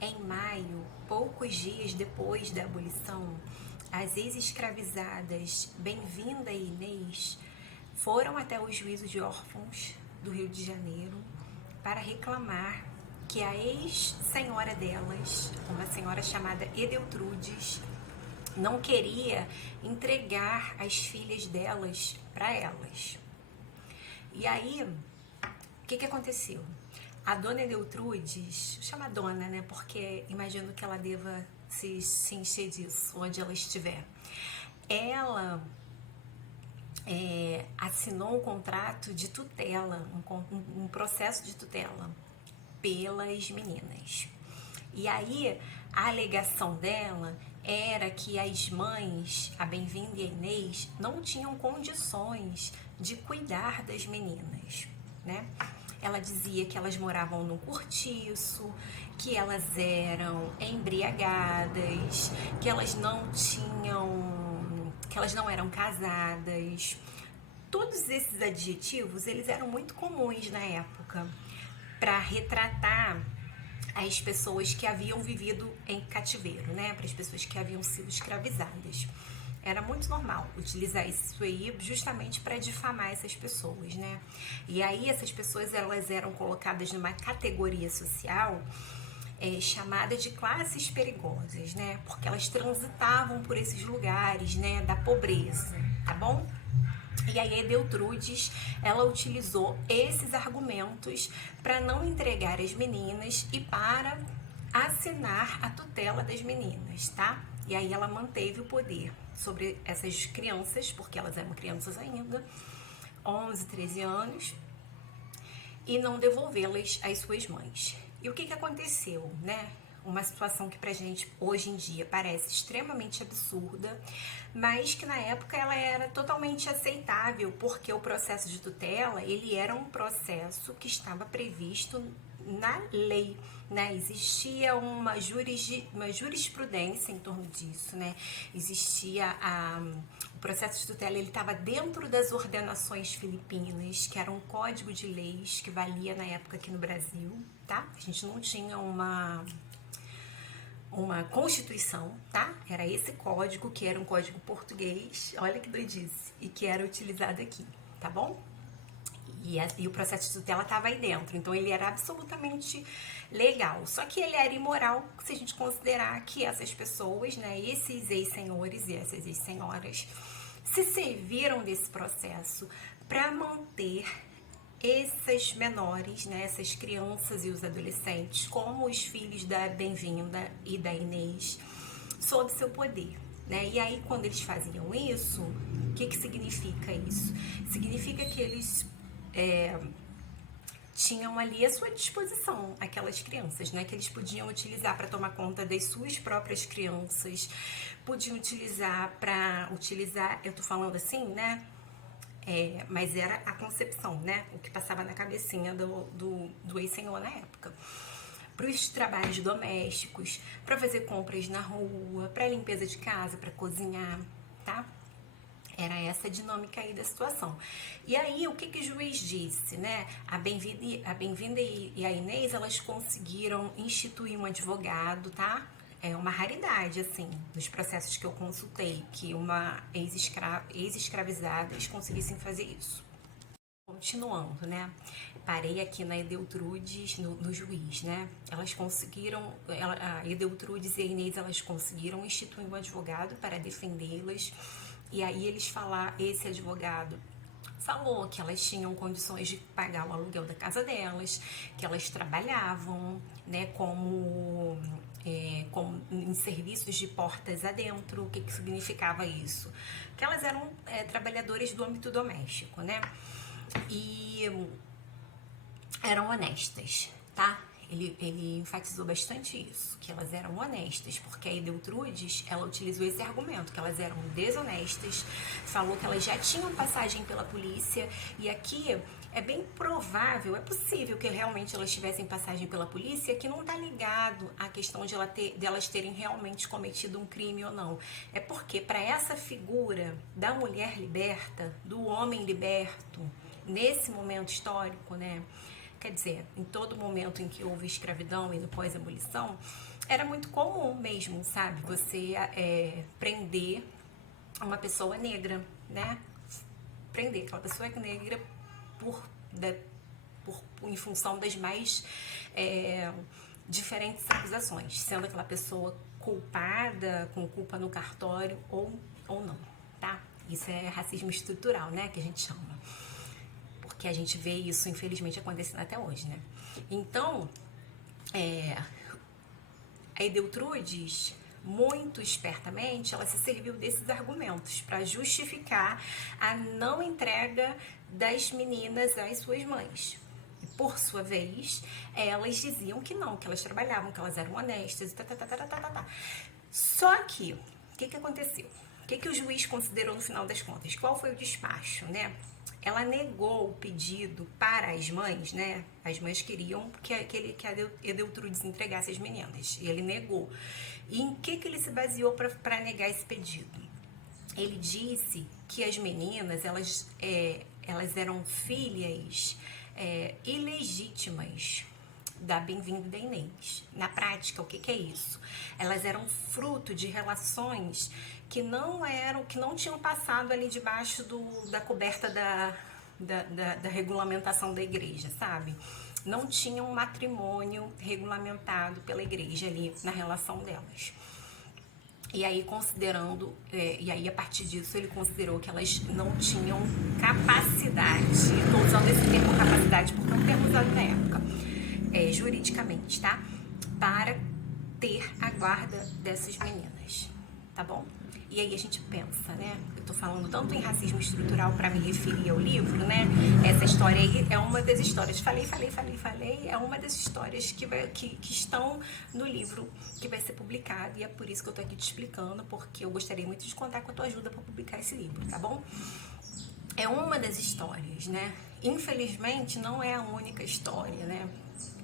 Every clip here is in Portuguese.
Em maio, poucos dias depois da abolição, as ex-escravizadas Bem-vinda e Inês foram até o juízo de órfãos do Rio de Janeiro para reclamar que a ex-senhora delas, uma senhora chamada Edeltrudes, não queria entregar as filhas delas para elas. E aí, o que aconteceu? A dona Edeltrudes, chama dona, né? Porque imagino que ela deva se encher disso, onde ela estiver. Ela assinou um contrato de tutela, um processo de tutela pelas meninas. E aí, a alegação dela era que as mães, a Bem-vinda e a Inês, não tinham condições de cuidar das meninas, né? Ela dizia que elas moravam num cortiço, que elas eram embriagadas, que elas não tinham, que elas não eram casadas. Todos esses adjetivos, eles eram muito comuns na época para retratar as pessoas que haviam vivido em cativeiro, né? Para as pessoas que haviam sido escravizadas. Era muito normal utilizar isso aí justamente para difamar essas pessoas, né? E aí essas pessoas elas eram colocadas numa categoria social chamada de classes perigosas, né? Porque elas transitavam por esses lugares, né? Da pobreza, tá bom? E aí a Edeltrudes, ela utilizou esses argumentos para não entregar as meninas e para assinar a tutela das meninas, tá? E aí ela manteve o poder sobre essas crianças, porque elas eram crianças ainda, 11, 13 anos, e não devolvê-las às suas mães. E o que aconteceu, né? Uma situação que pra gente hoje em dia parece extremamente absurda, mas que na época ela era totalmente aceitável, porque o processo de tutela, ele era um processo que estava previsto na lei, né? Existia uma jurisprudência em torno disso, né? Existia o processo de tutela, ele estava dentro das ordenações filipinas, que era um código de leis que valia na época aqui no Brasil, tá? A gente não tinha uma constituição, tá? Era esse código, que era um código português, olha que doidice, e que era utilizado aqui, tá bom? E o processo de tutela estava aí dentro, então ele era absolutamente legal. Só que ele era imoral se a gente considerar que essas pessoas, né, esses ex-senhores e essas ex-senhoras, se serviram desse processo para manter essas menores, né, essas crianças e os adolescentes, como os filhos da Bem-vinda e da Inês, sob seu poder. Né? E aí, quando eles faziam isso, o que significa isso? Significa que eles tinham ali à sua disposição aquelas crianças, né, que eles podiam utilizar para tomar conta das suas próprias crianças, podiam utilizar para eu tô falando assim, né, mas era a concepção, né, o que passava na cabecinha do ex-senhor na época. Para os trabalhos domésticos, para fazer compras na rua, para limpeza de casa, para cozinhar, tá? Era essa a dinâmica aí da situação. E aí, o que o juiz disse, né? A Bem-vinda e a Inês, elas conseguiram instituir um advogado, tá? É uma raridade, assim, nos processos que eu consultei, que uma ex-escravizadas conseguissem fazer isso. Continuando, né? Parei aqui na Edeltrudes, no juiz, né? Elas conseguiram, a Edeltrudes e a Inês, elas conseguiram instituir um advogado para defendê-las. E aí esse advogado falou que elas tinham condições de pagar o aluguel da casa delas, que elas trabalhavam, né, como em serviços de portas adentro. O que significava isso? Que elas eram trabalhadoras do âmbito doméstico, né? E eram honestas, tá? Ele enfatizou bastante isso, que elas eram honestas, porque a Edeltrudes, ela utilizou esse argumento, que elas eram desonestas, falou que elas já tinham passagem pela polícia, e aqui é bem provável, é possível que realmente elas tivessem passagem pela polícia, que não está ligado à questão de elas terem realmente cometido um crime ou não. É porque para essa figura da mulher liberta, do homem liberto, nesse momento histórico, né, quer dizer, em todo momento em que houve escravidão e no pós-abolição, era muito comum mesmo, sabe? Você prender uma pessoa negra, né? Prender aquela pessoa negra em função das mais diferentes acusações, sendo aquela pessoa culpada, com culpa no cartório ou não, tá? Isso é racismo estrutural, né, que a gente chama. Porque a gente vê isso, infelizmente, acontecendo até hoje, né? Então, a Edeltrudes, muito espertamente, ela se serviu desses argumentos para justificar a não entrega das meninas às suas mães. E, por sua vez, elas diziam que não, que elas trabalhavam, que elas eram honestas e tá. Só que, o que aconteceu? O que o juiz considerou no final das contas? Qual foi o despacho, né? Ela negou o pedido para as mães, né? As mães queriam que a Edeltrudes entregasse as meninas. E ele negou. E em que ele se baseou para negar esse pedido? Ele disse que as meninas, elas eram filhas ilegítimas da Bem-vindo da Inês. Na prática, o que é isso? Elas eram fruto de relações que não tinham passado ali debaixo da coberta da regulamentação da igreja, sabe? Não tinham um matrimônio regulamentado pela igreja ali na relação delas. E aí, a partir disso, ele considerou que elas não tinham capacidade, estou usando esse termo capacidade porque é um termo usado na época, juridicamente, tá? Para ter a guarda dessas meninas, tá bom? E aí a gente pensa, né? Eu tô falando tanto em racismo estrutural para me referir ao livro, né? Essa história aí é uma das histórias. Falei. É uma das histórias que estão no livro que vai ser publicado. E é por isso que eu tô aqui te explicando, porque eu gostaria muito de contar com a tua ajuda para publicar esse livro, tá bom? É uma das histórias, né? Infelizmente, não é a única história, né?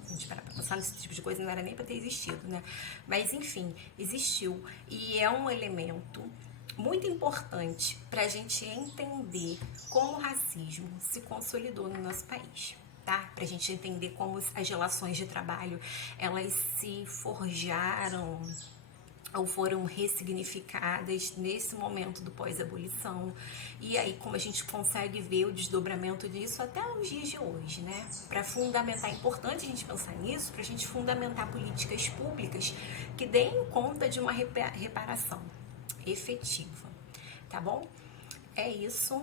A gente para pensar nesse tipo de coisa, não era nem para ter existido, né? Mas, enfim, existiu. E é um elemento muito importante para a gente entender como o racismo se consolidou no nosso país, tá? Para a gente entender como as relações de trabalho, elas se forjaram ou foram ressignificadas nesse momento do pós-abolição. E aí, como a gente consegue ver o desdobramento disso até os dias de hoje, né? Para fundamentar, é importante a gente pensar nisso, para a gente fundamentar políticas públicas que deem conta de uma reparação efetiva, tá bom? É isso.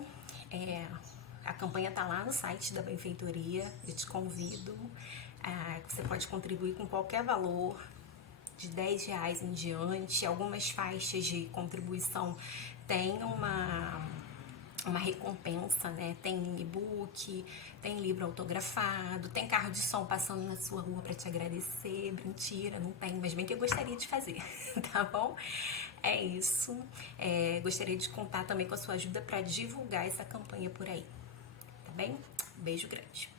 A campanha tá lá no site da Benfeitoria. Eu te convido. Você pode contribuir com qualquer valor, de R$10 em diante. Algumas faixas de contribuição têm uma recompensa, né? Tem e-book, tem livro autografado, tem carro de som passando na sua rua para te agradecer. Mentira, não tem, mas bem que eu gostaria de fazer, tá bom? É isso. Gostaria de contar também com a sua ajuda para divulgar essa campanha por aí, tá bem? Beijo grande.